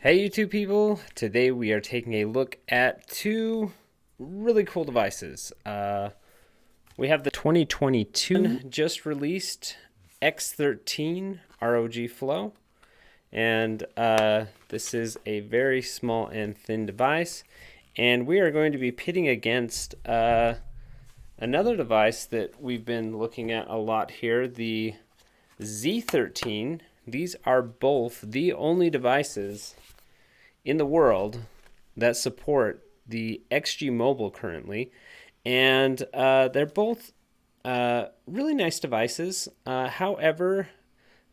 Hey YouTube people, today we are taking a look at two really cool devices. We have the 2022 just released X13 ROG FLow, and this is a very small and thin device, and we are going to be pitting against another device that we've been looking at a lot here, the Z13. These are both the only devices in the world that support the XG Mobile currently, and they're both really nice devices. However,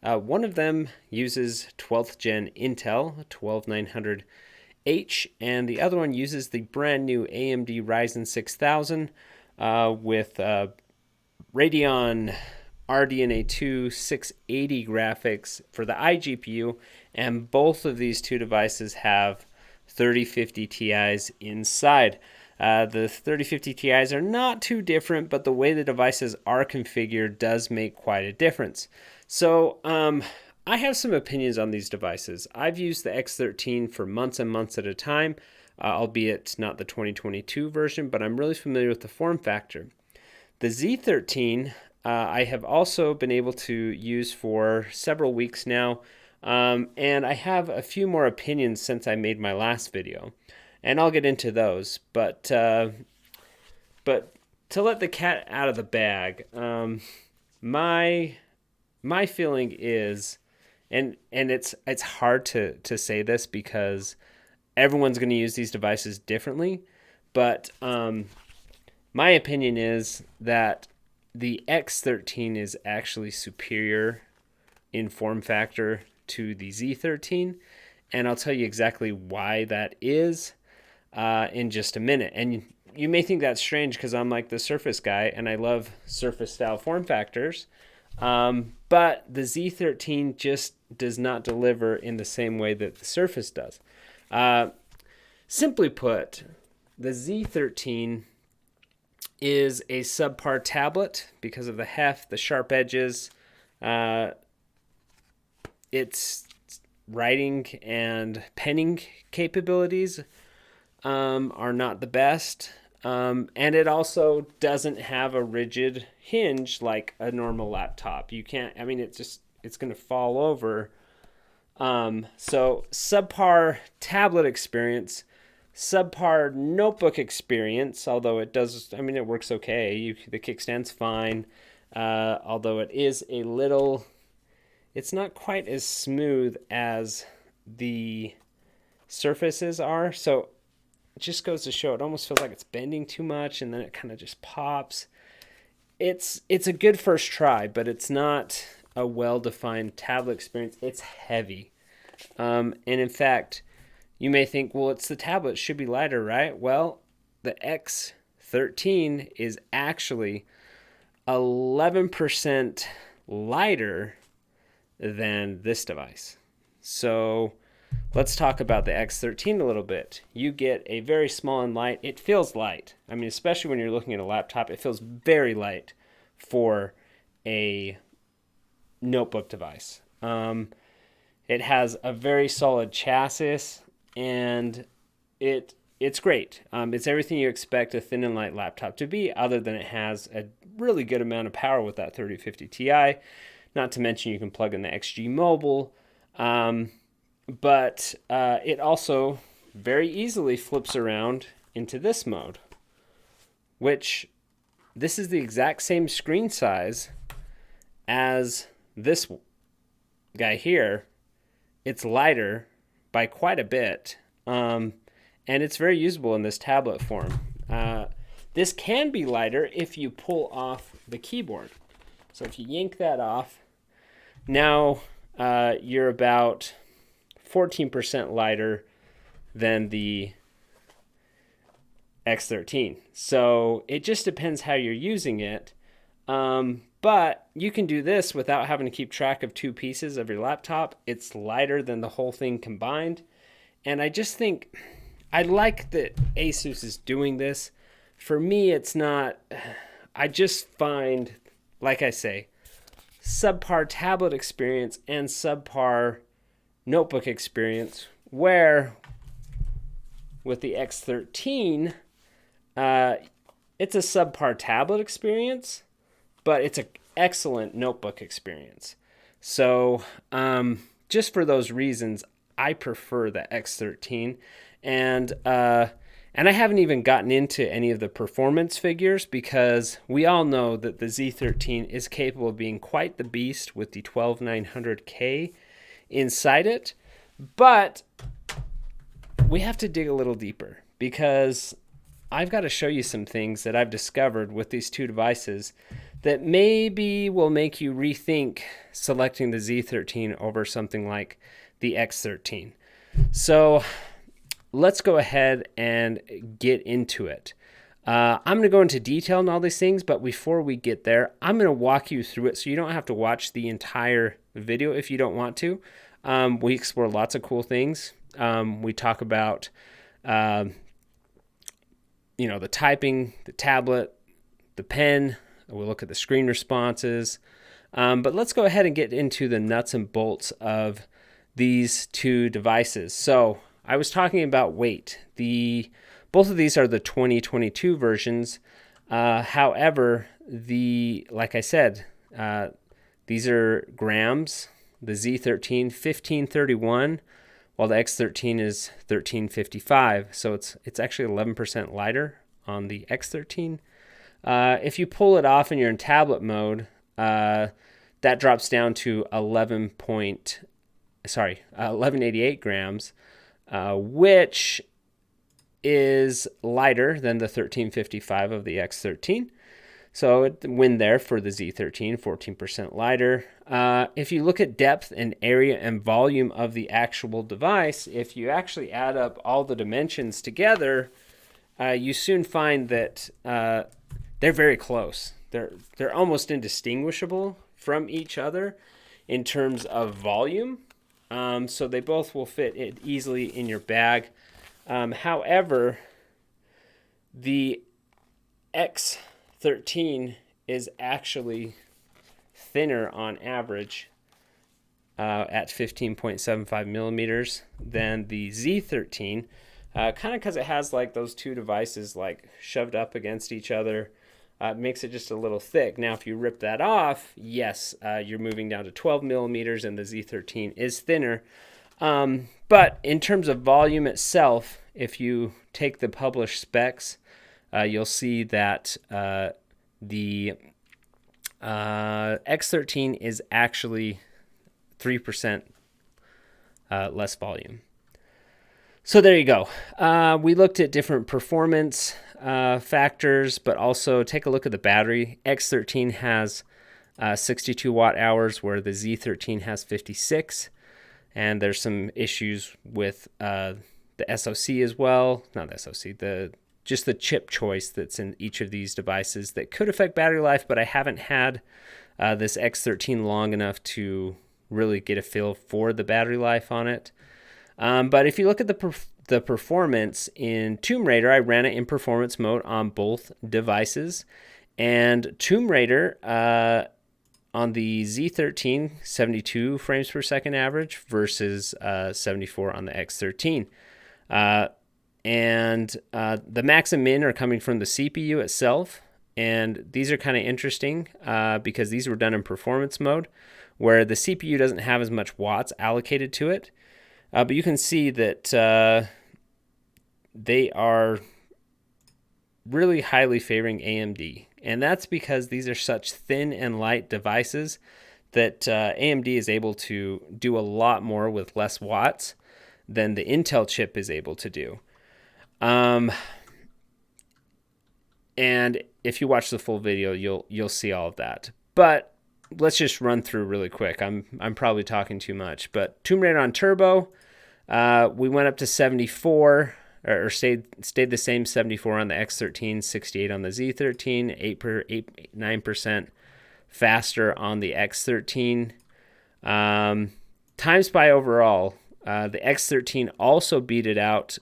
one of them uses 12th gen Intel 12900H, and the other one uses the brand new AMD Ryzen 6000 with Radeon RDNA 2 680 graphics for the iGPU, and both of these two devices have 3050 Ti's inside. The 3050 Ti's are not too different, but the way the devices are configured does make quite a difference. So I have some opinions on these devices. I've used the X13 for months and months at a time, albeit not the 2022 version, but I'm really familiar with the form factor. The Z13 I have also been able to use for several weeks now, and I have a few more opinions since I made my last video, and I'll get into those. But to let the cat out of the bag, my feeling is, and it's hard to say this because everyone's going to use these devices differently, but my opinion is that the X13 is actually superior in form factor to the Z13, and I'll tell you exactly why that is in just a minute. And you may think that's strange because I'm like the Surface guy and I love Surface style form factors, but the Z13 just does not deliver in the same way that the Surface does. Simply put, the Z13 is a subpar tablet because of the heft, the sharp edges. Its writing and penning capabilities are not the best. And it also doesn't have a rigid hinge like a normal laptop. You can't, I mean, it's going to fall over. So subpar tablet experience, subpar notebook experience, although it does, I mean, it works okay. The kickstand's fine, although it is a little, it's not quite as smooth as the Surfaces are. So it just goes to show, it almost feels like it's bending too much, and then it kind of just pops. It's a good first try, but it's not a well-defined tablet experience. It's heavy. And in fact, you may think, well, it's the tablet, it should be lighter, right? Well, the X13 is actually 11% lighter than this device. So let's talk about the X13 a little bit. You get a very small and light. It feels light. I mean, especially when you're looking at a laptop, it feels very light for a notebook device. It has a very solid chassis, and it's great. It's everything you expect a thin and light laptop to be, other than it has a really good amount of power with that 3050 Ti. Not to mention you can plug in the XG Mobile, but it also very easily flips around into this mode, which this is the exact same screen size as this guy here. It's lighter by quite a bit, and it's very usable in this tablet form. This can be lighter if you pull off the keyboard. So if you yank that off, now you're about 14% lighter than the X13. So it just depends how you're using it. But you can do this without having to keep track of two pieces of your laptop. It's lighter than the whole thing combined. And I just think, I like that Asus is doing this. For me, it's not, I just find, like I say, subpar tablet experience and subpar notebook experience where with the X13, it's a subpar tablet experience, but it's an excellent notebook experience. So just for those reasons, I prefer the X13. And I haven't even gotten into any of the performance figures, because we all know that the Z13 is capable of being quite the beast with the 12900K inside it. But we have to dig a little deeper, because I've got to show you some things that I've discovered with these two devices that maybe will make you rethink selecting the Z13 over something like the X13. So let's go ahead and get into it. I'm going to go into detail on all these things, but before we get there, I'm going to walk you through it so you don't have to watch the entire video if you don't want to. We explore lots of cool things. We talk about, the typing, the tablet, the pen. We'll look at the screen responses. But let's go ahead and get into the nuts and bolts of these two devices. So I was talking about weight. Both of these are the 2022 versions. However, like I said, these are grams. The Z13 1531, while the X13 is 1355. So it's actually 11% lighter on the X13. If you pull it off and you're in tablet mode, that drops down to 1188 grams, which is lighter than the 1355 of the X13. So it win there for the Z13, 14% lighter. If you look at depth and area and volume of the actual device, if you actually add up all the dimensions together, you soon find that they're very close. They're almost indistinguishable from each other in terms of volume. So they both will fit it easily in your bag. However, the X13 is actually thinner on average at 15.75 millimeters than the Z13, kind of because it has like those two devices like shoved up against each other. Makes it just a little thick. Now, if you rip that off, yes, you're moving down to 12 millimeters, and the Z13 is thinner. But in terms of volume itself, if you take the published specs, you'll see that the X13 is actually 3% less volume. So there you go. We looked at different performance factors, but also take a look at the battery. X13 has 62 watt hours, where the Z13 has 56. And there's some issues with the SoC as well. Not the SoC, just the chip choice that's in each of these devices that could affect battery life, but I haven't had this X13 long enough to really get a feel for the battery life on it. But if you look at the performance in Tomb Raider, I ran it in performance mode on both devices. And Tomb Raider on the Z13, 72 frames per second average versus 74 on the X13. And the max and min are coming from the CPU itself. And these are kind of interesting because these were done in performance mode, where the CPU doesn't have as much watts allocated to it. But you can see that they are really highly favoring AMD. And that's because these are such thin and light devices that AMD is able to do a lot more with less watts than the Intel chip is able to do. And if you watch the full video, you'll see all of that. But let's just run through really quick. I'm probably talking too much. But Tomb Raider on Turbo, we went up to 74, or stayed the same, 74 on the X13, 68 on the Z13, 9% faster on the X13. Time spy overall, the X13 also beat it out.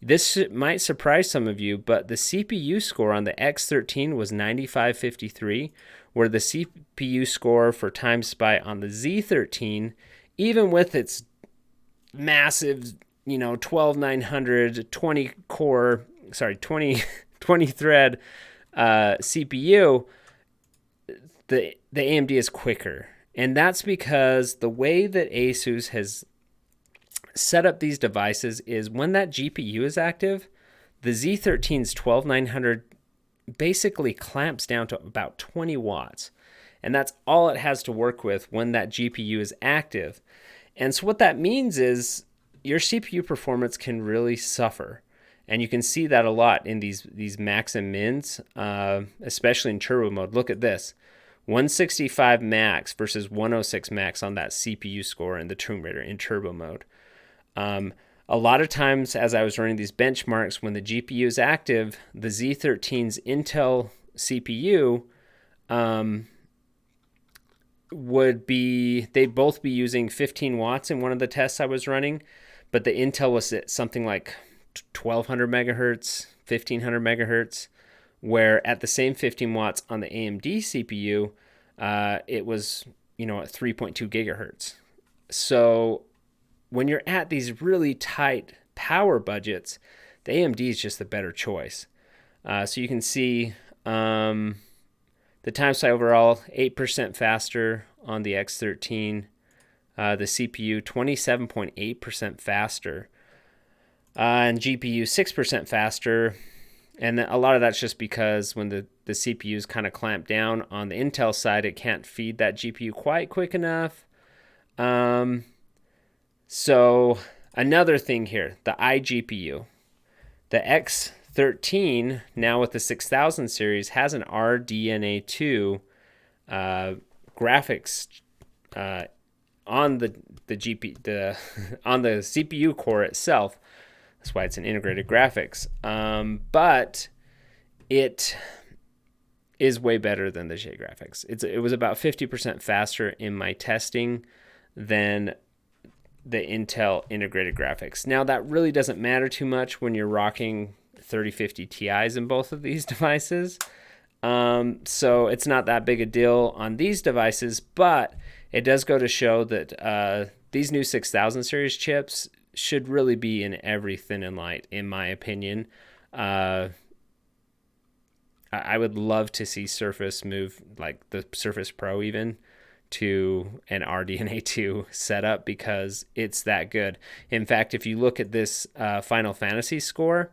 This might surprise some of you, but the CPU score on the X13 was 9553, where the CPU score for time spy on the Z13, even with its massive, 12900 20 core, 20 thread CPU, the AMD is quicker. And that's because the way that Asus has set up these devices is when that GPU is active, the Z13's 12900 basically clamps down to about 20 watts. And that's all it has to work with when that GPU is active. And so what that means is your CPU performance can really suffer. And you can see that a lot in these max and mins, especially in turbo mode. Look at this. 165 max versus 106 max on that CPU score in the Tomb Raider in turbo mode. A lot of times as I was running these benchmarks, when the GPU is active, the Z13's Intel CPU they'd both be using 15 watts in one of the tests I was running, but the Intel was at something like 1200 megahertz, 1500 megahertz, where at the same 15 watts on the AMD CPU, it was, at 3.2 gigahertz. So when you're at these really tight power budgets, the AMD is just the better choice. So you can see the time side overall, 8% faster on the X13. The CPU, 27.8% faster. And GPU, 6% faster. And a lot of that's just because when the CPU is kind of clamped down on the Intel side, it can't feed that GPU quite quick enough. So another thing here, the iGPU. The X13, now with the 6000 series, has an RDNA2 graphics on the on the CPU core itself. That's why it's an integrated graphics. But it is way better than the J graphics. It was about 50% faster in my testing than the Intel integrated graphics. Now that really doesn't matter too much when you're rocking 3050 Ti's in both of these devices. So it's not that big a deal on these devices, but it does go to show that these new 6000 series chips should really be in every thin and light, in my opinion. I would love to see Surface move, like the Surface Pro even, to an RDNA2 setup because it's that good. In fact, if you look at this Final Fantasy score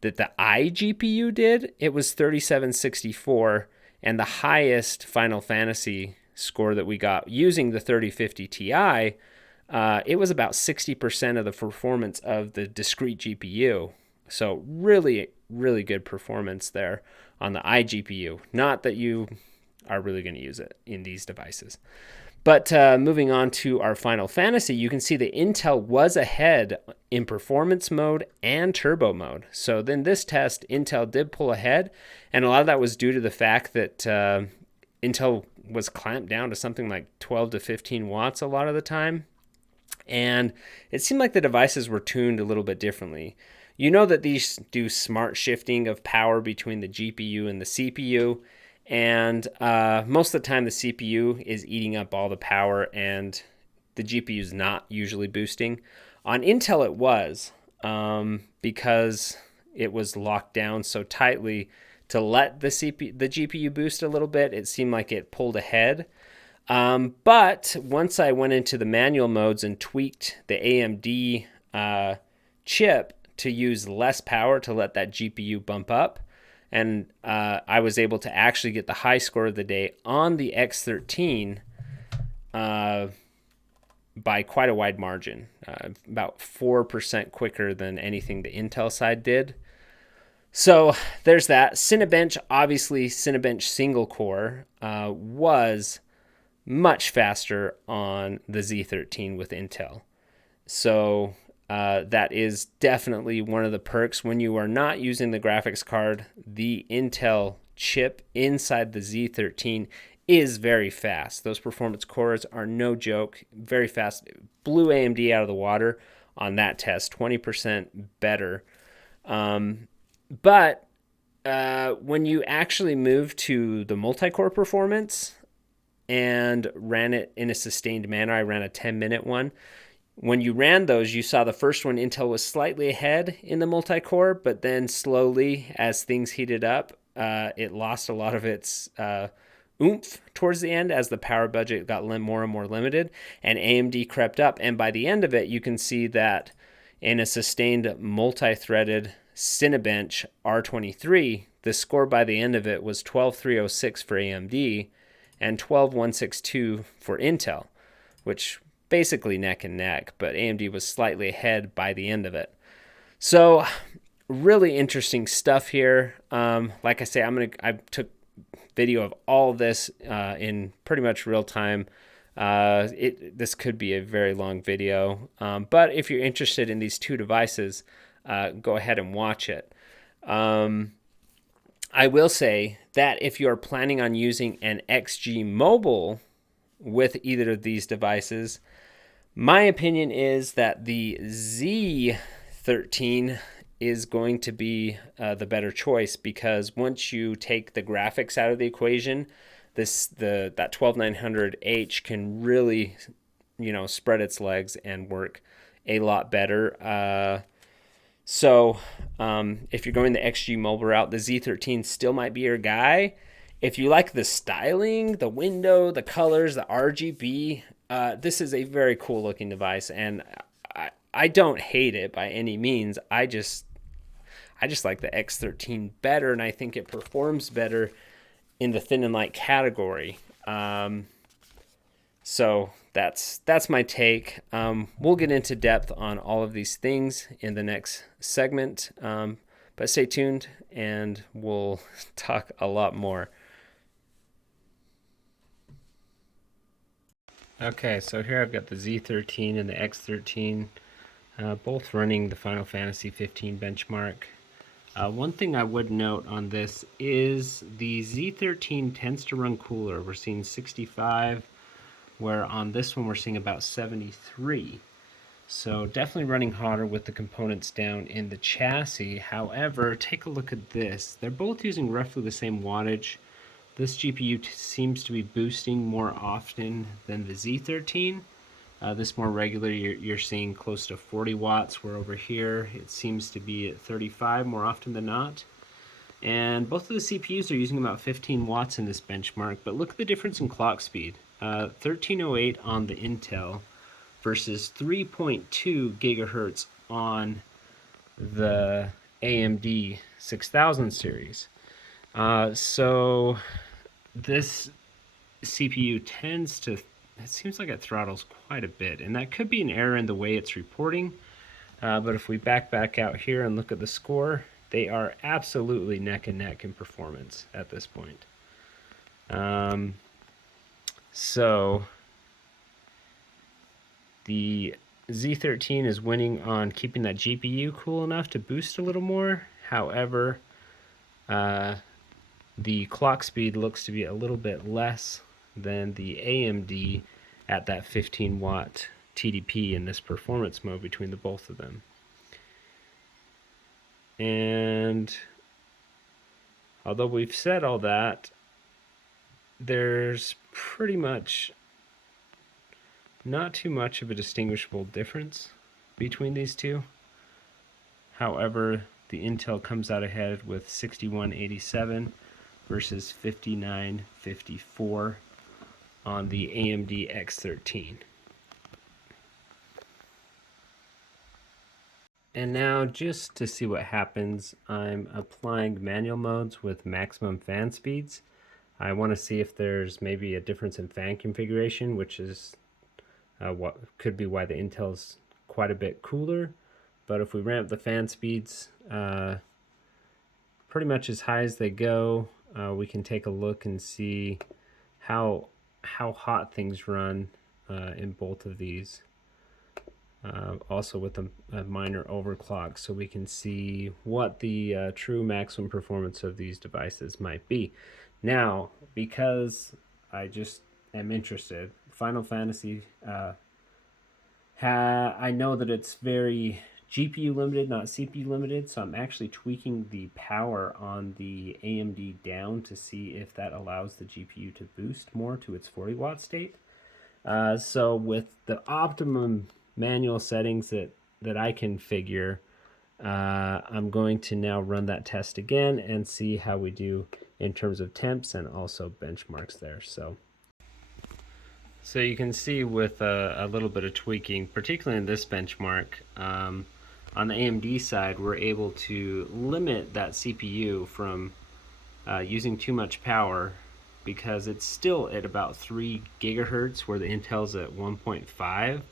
that the iGPU did, it was 3764, and the highest Final Fantasy score that we got using the 3050 Ti, it was about 60% of the performance of the discrete GPU. So really, really good performance there on the iGPU. Not that you are really going to use it in these devices. But moving on to our Final Fantasy, you can see the Intel was ahead in performance mode and turbo mode. So then this test, Intel did pull ahead, and a lot of that was due to the fact that Intel was clamped down to something like 12 to 15 watts a lot of the time. And it seemed like the devices were tuned a little bit differently. You know that these do smart shifting of power between the GPU and the CPU. And most of the time the CPU is eating up all the power and the GPU is not usually boosting. On Intel it was because it was locked down so tightly to let the GPU boost a little bit. It seemed like it pulled ahead. But once I went into the manual modes and tweaked the AMD chip to use less power to let that GPU bump up, and I was able to actually get the high score of the day on the X13 by quite a wide margin, about 4% quicker than anything the Intel side did. So there's that. Cinebench, obviously Cinebench single core was much faster on the Z13 with Intel. So that is definitely one of the perks. When you are not using the graphics card, the Intel chip inside the Z13 is very fast. Those performance cores are no joke, very fast. Blew AMD out of the water on that test, 20% better. But when you actually move to the multi-core performance and ran it in a sustained manner, I ran a 10-minute one, when you ran those, you saw the first one, Intel was slightly ahead in the multi-core, but then slowly, as things heated up, it lost a lot of its oomph towards the end as the power budget got more and more limited, and AMD crept up. And by the end of it, you can see that in a sustained multi-threaded Cinebench R23, the score by the end of it was 12,306 for AMD and 12,162 for Intel, which basically neck and neck, but AMD was slightly ahead by the end of it. So really interesting stuff here. Like I say, I took video of all this in pretty much real time. This could be a very long video, but if you're interested in these two devices, go ahead and watch it. I will say that if you're planning on using an XG mobile with either of these devices, my opinion is that the Z13 is going to be the better choice, because once you take the graphics out of the equation, that 12900H can really, spread its legs and work a lot better. So if you're going the XG mobile route, the Z13 still might be your guy. If you like the styling, the window, the colors, the RGB, this is a very cool looking device, and I don't hate it by any means. I just like the X13 better, and I think it performs better in the thin and light category. So that's my take. We'll get into depth on all of these things in the next segment, but stay tuned and we'll talk a lot more. Okay, so here I've got the Z13 and the X13, both running the Final Fantasy 15 benchmark. One thing I would note on this is the Z13 tends to run cooler. We're seeing 65, where on this one we're seeing about 73. So definitely running hotter with the components down in the chassis. However, take a look at this. They're both using roughly the same wattage. This GPU seems to be boosting more often than the Z13. This more regular, you're seeing close to 40 watts, where over here it seems to be at 35 more often than not. And both of the CPUs are using about 15 watts in this benchmark, but look at the difference in clock speed. 1308 on the Intel versus 3.2 gigahertz on the AMD 6000 series. So this CPU tends to, it seems like it throttles quite a bit, and that could be an error in the way it's reporting. But if we back out here and look at the score, they are absolutely neck and neck in performance at this point. So the Z13 is winning on keeping that GPU cool enough to boost a little more. However, the clock speed looks to be a little bit less than the AMD at that 15 watt TDP in this performance mode between the both of them. And although we've said all that, there's pretty much not too much of a distinguishable difference between these two. However, the Intel comes out ahead with 6187 versus 5954 on the AMD X13. And now, just to see what happens, I'm applying manual modes with maximum fan speeds. I want to see if there's maybe a difference in fan configuration, which is what could be why the Intel's quite a bit cooler. But if we ramp the fan speeds pretty much as high as they go, we can take a look and see how hot things run in both of these. Also with a minor overclock, so we can see what the true maximum performance of these devices might be. Now, because I just am interested, Final Fantasy, I know that it's very GPU limited, not CPU limited, so I'm actually tweaking the power on the AMD down to see if that allows the GPU to boost more to its 40 watt state. So with the optimum manual settings that I configure, I'm going to now run that test again and see how we do in terms of temps and also benchmarks there. So you can see with a little bit of tweaking, particularly in this benchmark, on the AMD side, we're able to limit that CPU from using too much power, because it's still at about 3 gigahertz where the Intel's at 1.5,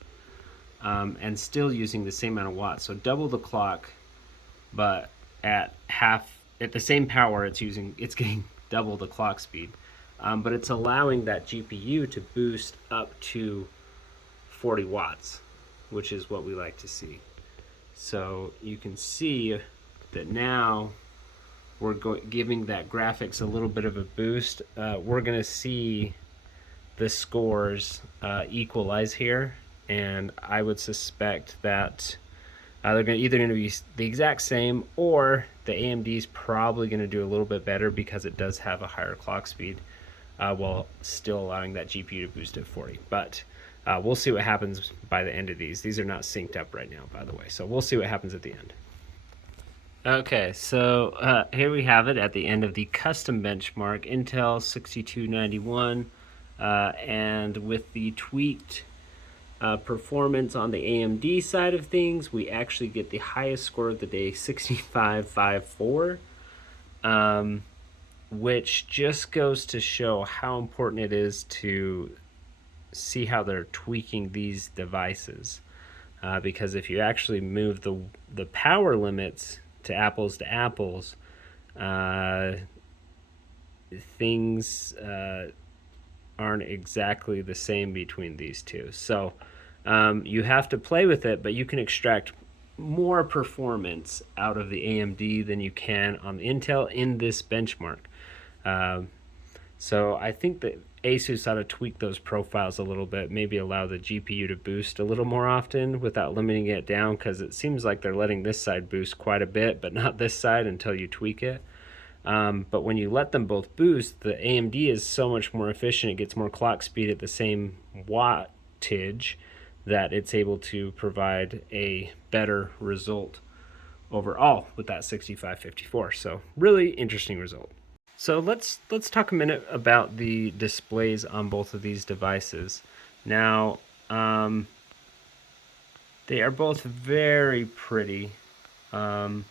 and still using the same amount of watts. So double the clock, but at the same power, it's getting double the clock speed. But it's allowing that GPU to boost up to 40 watts, which is what we like to see. So you can see that now we're giving that graphics a little bit of a boost. We're going to see the scores equalize here, and I would suspect that they're either going to be the exact same, or the AMD is probably going to do a little bit better because it does have a higher clock speed, while still allowing that GPU to boost at 40. But we'll see what happens by the end of these. These are not synced up right now, by the way, so we'll see what happens at the end. Okay, so here we have it at the end of the custom benchmark, Intel 6291, and with the tweaked performance on the AMD side of things, we actually get the highest score of the day, 6554, which just goes to show how important it is to see how they're tweaking these devices, because if you actually move the power limits to apples, things aren't exactly the same between these two. So you have to play with it, but you can extract more performance out of the AMD than you can on the Intel in this benchmark. So I think that Asus ought to tweak those profiles a little bit, maybe allow the GPU to boost a little more often without limiting it down, because it seems like they're letting this side boost quite a bit, but not this side until you tweak it. But when you let them both boost, the AMD is so much more efficient. It gets more clock speed at the same wattage, that it's able to provide a better result overall with that 6554. So really interesting result. So let's talk a minute about the displays on both of these devices. Now, they are both very pretty, and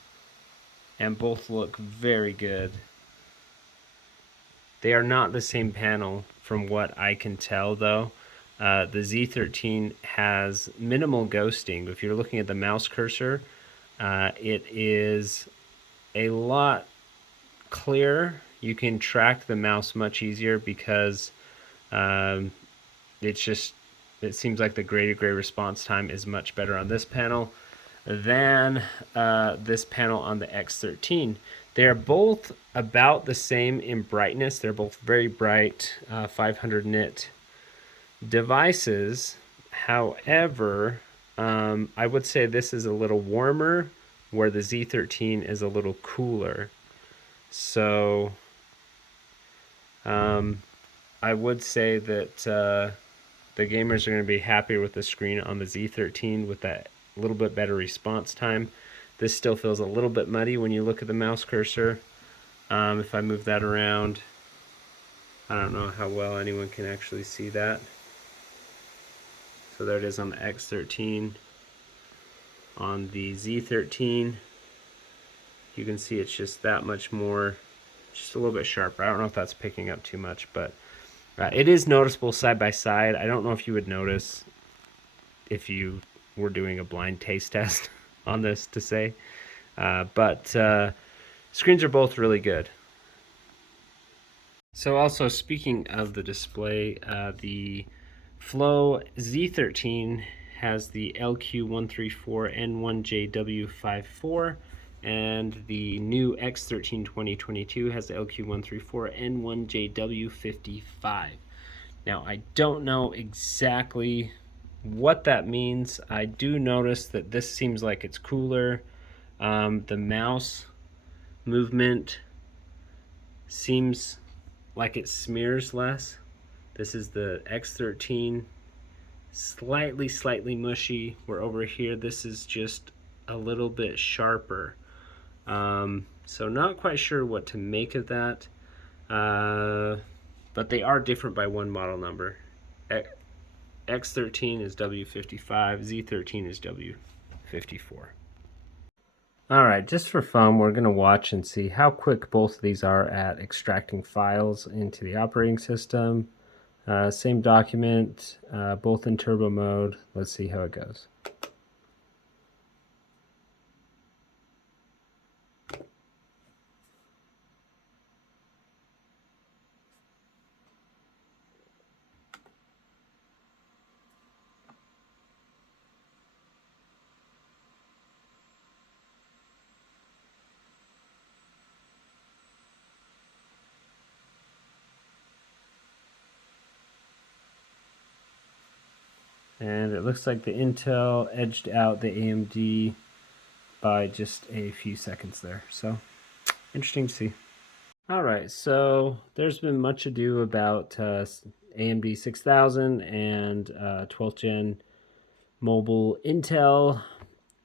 both look very good. They are not the same panel from what I can tell, though. The Z13 has minimal ghosting. If you're looking at the mouse cursor, it is a lot clearer. You can track the mouse much easier because it seems like the gray to gray response time is much better on this panel than this panel on the X13. They're both about the same in brightness. They're both very bright 500 nit devices. However, I would say this is a little warmer, where the Z13 is a little cooler. So I would say that the gamers are going to be happier with the screen on the Z13 with that little bit better response time. This still feels a little bit muddy when you look at the mouse cursor. If I move that around, I don't know how well anyone can actually see that. So there it is on the X13. On the Z13, you can see it's just that much more, just a little bit sharper. I don't know if that's picking up too much, but it is noticeable side by side. I don't know if you would notice if you were doing a blind taste test on this to say, but screens are both really good. So also, speaking of the display, the FLow Z13 has the LQ134N1JW54, and the new X13 2022 has the LQ134N1JW55. Now, I don't know exactly what that means. I do notice that this seems like it's cooler. The mouse movement seems like it smears less. This is the X13, slightly mushy, where over here this is just a little bit sharper. So not quite sure what to make of that, but they are different by one model number. X13 is W55, Z13 is W54. Alright, just for fun, we're going to watch and see how quick both of these are at extracting files into the operating system. Same document, both in turbo mode. Let's see how it goes. And it looks like the Intel edged out the AMD by just a few seconds there. So, interesting to see. Alright, so there's been much ado about AMD 6000 and 12th gen mobile Intel.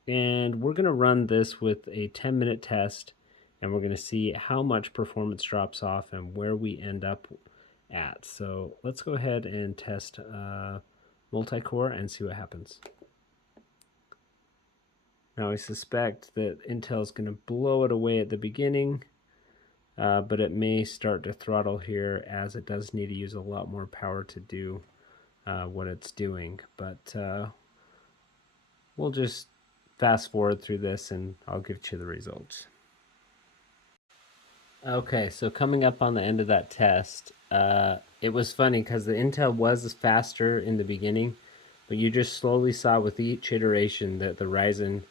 And we're going to run this with a 10-minute test. And we're going to see how much performance drops off and where we end up at. So let's go ahead and test multi-core and see what happens. Now I suspect that Intel is going to blow it away at the beginning, but it may start to throttle here as it does need to use a lot more power to do what it's doing. But we'll just fast forward through this and I'll give you the results. Okay, so coming up on the end of that test, it was funny because the Intel was faster in the beginning, but you just slowly saw with each iteration that the Ryzen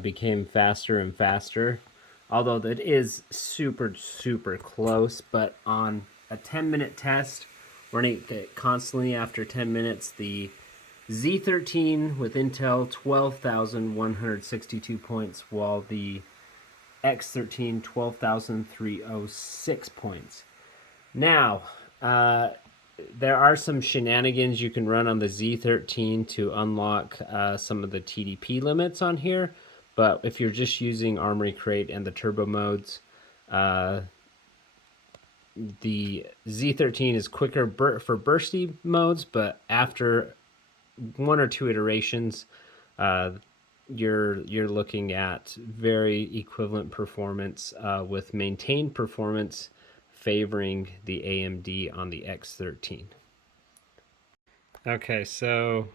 became faster and faster. Although that is super close, but on a 10-minute test, running it constantly after 10 minutes, the Z13 with Intel 12,162 points, while the X13 12,306 points. Now, there are some shenanigans you can run on the Z13 to unlock some of the TDP limits on here, but if you're just using Armory Crate and the turbo modes, the Z13 is quicker for bursty modes, but after one or two iterations, you're looking at very equivalent performance with maintained performance favoring the AMD on the X13. Okay, so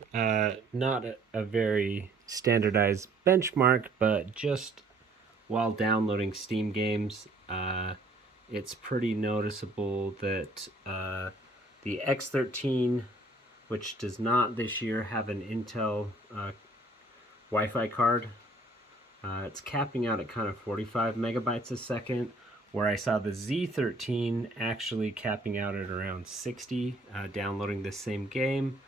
not a very standardized benchmark, but just while downloading Steam games, it's pretty noticeable that the X13, which does not this year have an Intel Wi-Fi card, it's capping out at kind of 45 megabytes a second, where I saw the Z13 actually capping out at around 60, downloading the same game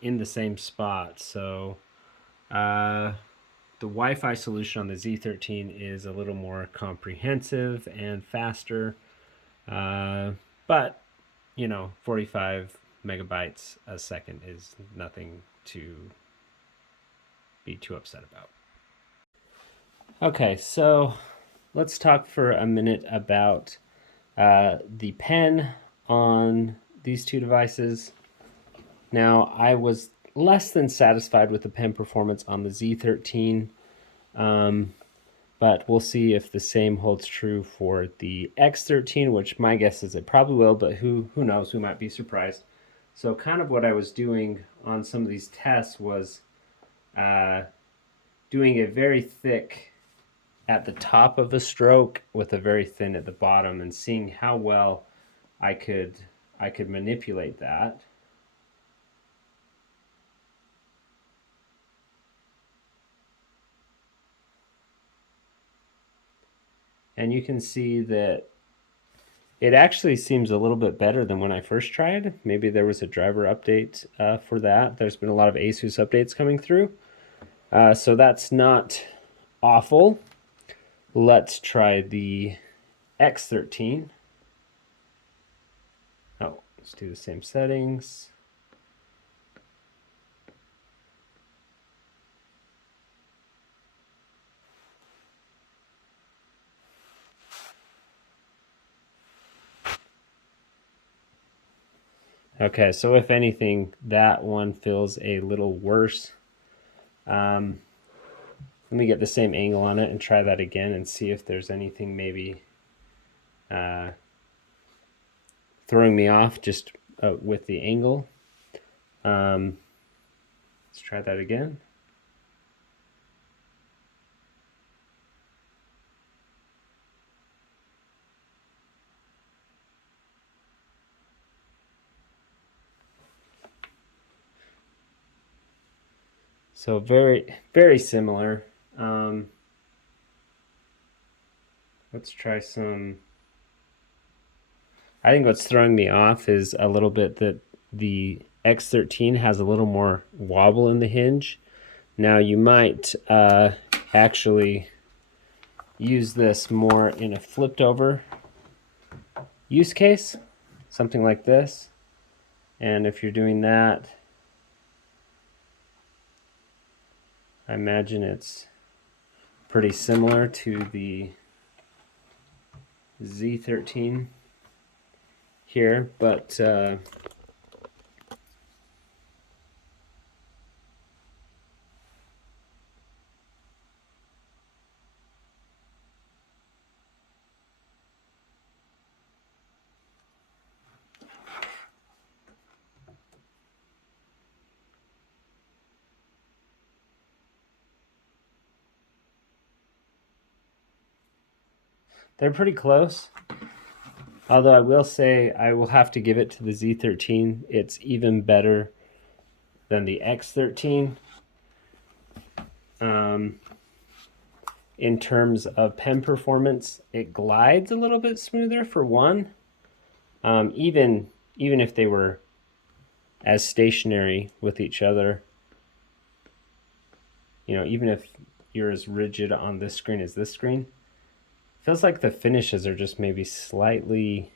in the same spot. So the Wi-Fi solution on the Z13 is a little more comprehensive and faster, but you know, 45 megabytes a second is nothing to be too upset about. Okay, so let's talk for a minute about the pen on these two devices. Now, I was less than satisfied with the pen performance on the Z13, but we'll see if the same holds true for the X13, which my guess is it probably will, but who knows, we might be surprised. So kind of what I was doing on some of these tests was doing a very thick at the top of the stroke with a very thin at the bottom, and seeing how well I could manipulate that. And you can see that it actually seems a little bit better than when I first tried. Maybe there was a driver update for that. There's been a lot of Asus updates coming through. So that's not awful. Let's try the X13. Oh, let's do the same settings. Okay, so if anything, that one feels a little worse. Let me get the same angle on it and try that again and see if there's anything maybe throwing me off just with the angle. Let's try that again. So very, very similar. Let's try some. I think what's throwing me off is a little bit that the X13 has a little more wobble in the hinge. Now you might actually use this more in a flipped over use case, something like this. And if you're doing that, I imagine it's pretty similar to the Z13 here, but they're pretty close. Although I will say I will have to give it to the Z13. It's even better than the X13 in terms of pen performance. It glides a little bit smoother for one. Even if they were as stationary with each other, you know, even if you're as rigid on this screen as this screen, feels like the finishes are just maybe slightly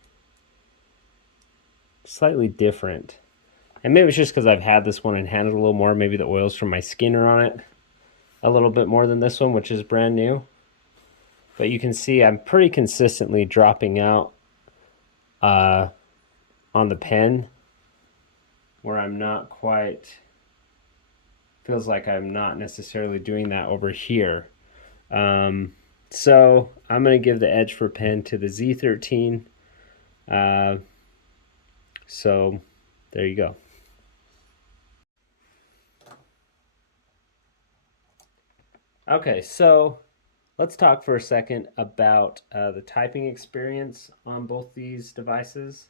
different. And maybe it's just because I've had this one and handled a little more. Maybe the oils from my skin are on it a little bit more than this one, which is brand new. But you can see I'm pretty consistently dropping out on the pen where I'm not quite, feels like I'm not necessarily doing that over here. So I'm going to give the edge for pen to the Z13. So there you go. Okay, so let's talk for a second about the typing experience on both these devices.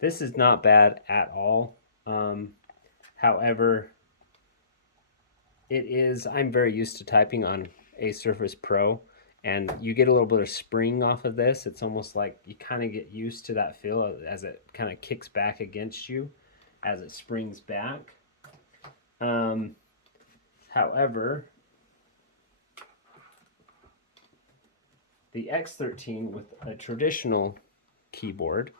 This is not bad at all. However, I'm very used to typing on a Surface Pro, and you get a little bit of spring off of this. It's almost like you kind of get used to that feel as it kind of kicks back against you as it springs back. However, the X13 with a traditional keyboard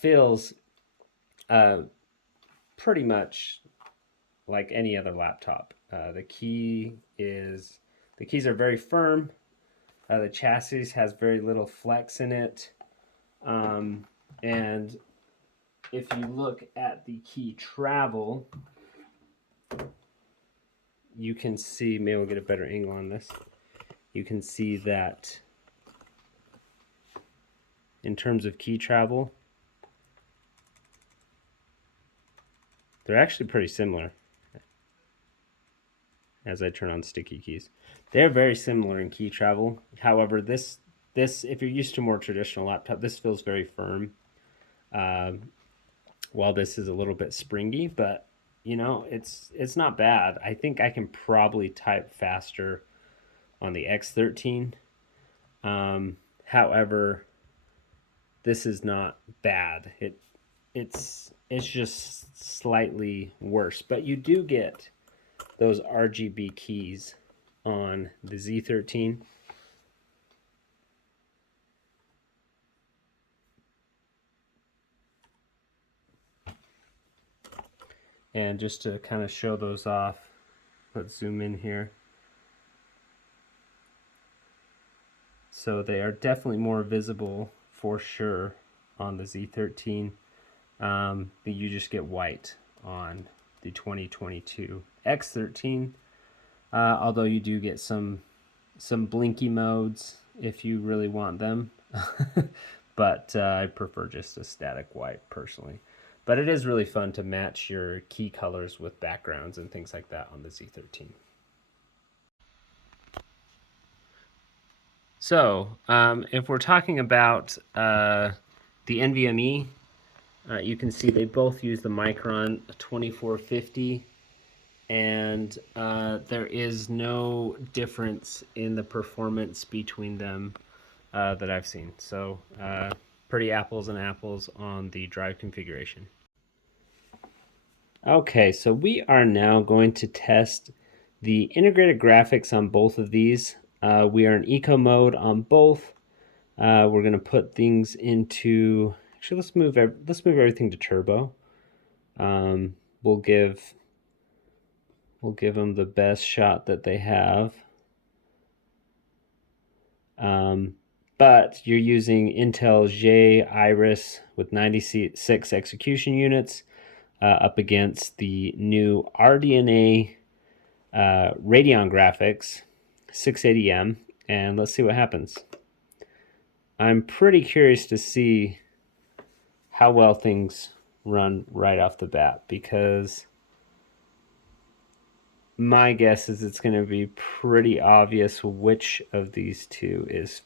feels pretty much like any other laptop. The keys are very firm. The chassis has very little flex in it. And if you look at the key travel, you can see, maybe we'll get a better angle on this. You can see that in terms of key travel, they're actually pretty similar. As I turn on sticky keys, they're very similar in key travel. However, this if you're used to more traditional laptop, this feels very firm. While this is a little bit springy, but you know, it's not bad. I think I can probably type faster on the X13. However, this is not bad. It's just slightly worse, but you do get those RGB keys on the Z13. And just to kind of show those off, let's zoom in here. So they are definitely more visible for sure on the Z13. But you just get white on the 2022 X13. Although you do get some blinky modes if you really want them. But I prefer just a static white personally. But it is really fun to match your key colors with backgrounds and things like that on the Z13. So if we're talking about the NVMe, you can see they both use the Micron 2450, and there is no difference in the performance between them that I've seen. So pretty apples and apples on the drive configuration. Okay, so we are now going to test the integrated graphics on both of these. We are in eco mode on both. We're going to put things into, actually let's move everything to turbo. We'll give them the best shot that they have. But you're using Intel J Iris with 96 execution units up against the new RDNA Radeon graphics 680M, and let's see what happens. I'm pretty curious to see how well things run right off the bat, because my guess is it's going to be pretty obvious which of these two is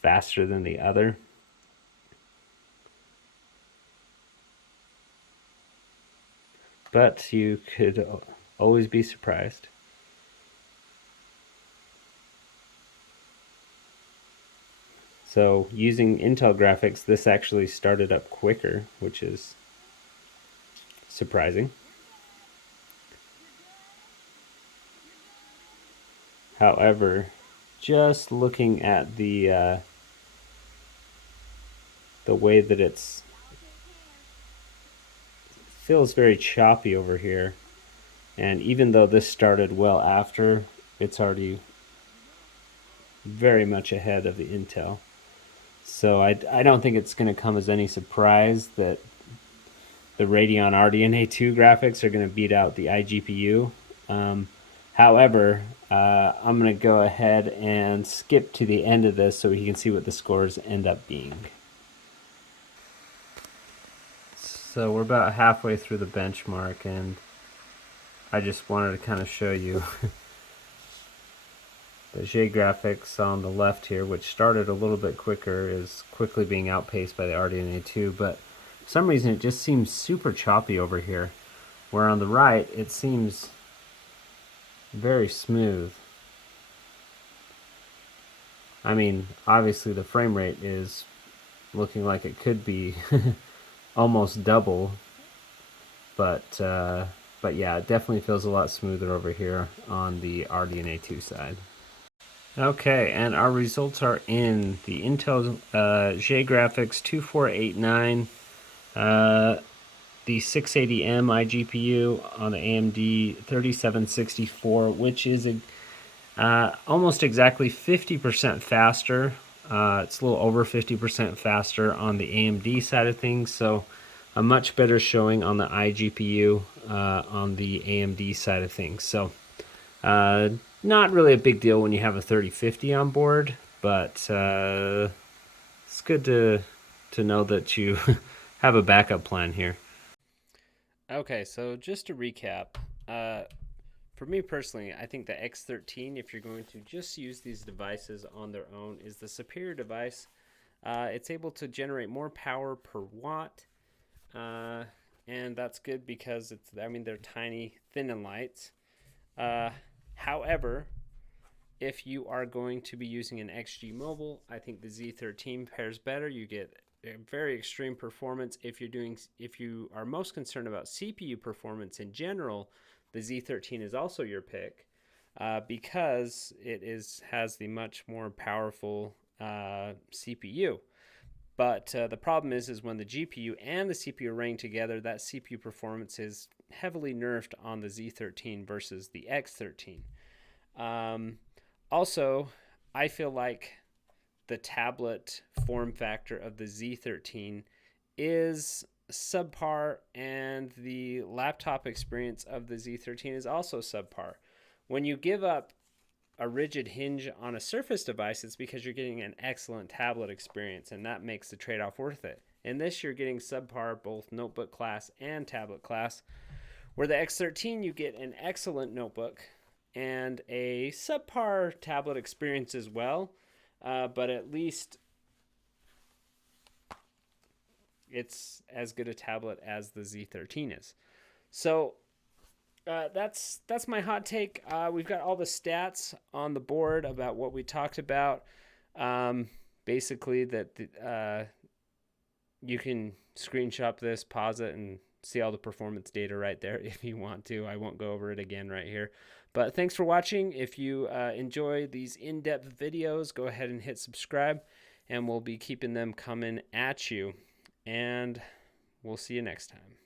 faster than the other. But you could always be surprised. So using Intel graphics, this actually started up quicker, which is surprising. However, just looking at the way that it feels very choppy over here, and even though this started well after, it's already very much ahead of the Intel. So I don't think it's going to come as any surprise that the Radeon RDNA 2 graphics are going to beat out the iGPU. However, I'm going to go ahead and skip to the end of this so we can see what the scores end up being. So we're about halfway through the benchmark, and I just wanted to kind of show you the J graphics on the left here, which started a little bit quicker, is quickly being outpaced by the RDNA 2, but for some reason it just seems super choppy over here, where on the right it seems very smooth. I mean, obviously the frame rate is looking like it could be almost double, but yeah, it definitely feels a lot smoother over here on the RDNA 2 side. Okay, and our results are in. The Intel J Graphics 2489, the 680M iGPU on the AMD 3764, which is almost exactly 50% faster. It's a little over 50% faster on the AMD side of things, so a much better showing on the iGPU on the AMD side of things. So not really a big deal when you have a 3050 on board, but it's good to know that you have a backup plan here. Okay, so just to recap, for me personally, I think the X13, if you're going to just use these devices on their own, is the superior device. It's able to generate more power per watt, and that's good because they're tiny, thin, and light. However, if you are going to be using an XG Mobile, I think the Z13 pairs better. You get very extreme performance. If you are most concerned about CPU performance in general, the Z13 is also your pick because it has the much more powerful CPU. But the problem is when the GPU and the CPU are running together, that CPU performance is heavily nerfed on the Z13 versus the X13. Also, I feel like the tablet form factor of the Z13 is subpar, and the laptop experience of the Z13 is also subpar. When you give up a rigid hinge on a Surface device, it's because you're getting an excellent tablet experience, and that makes the trade-off worth it. In this, you're getting subpar both notebook class and tablet class, where the X13 you get an excellent notebook and a subpar tablet experience as well, but at least it's as good a tablet as the Z13 is. So that's my hot take. We've got all the stats on the board about what we talked about. Basically, that you can screenshot this, pause it, and see all the performance data right there if you want to. I won't go over it again right here. But thanks for watching. If you enjoy these in-depth videos, go ahead and hit subscribe, and we'll be keeping them coming at you. And we'll see you next time.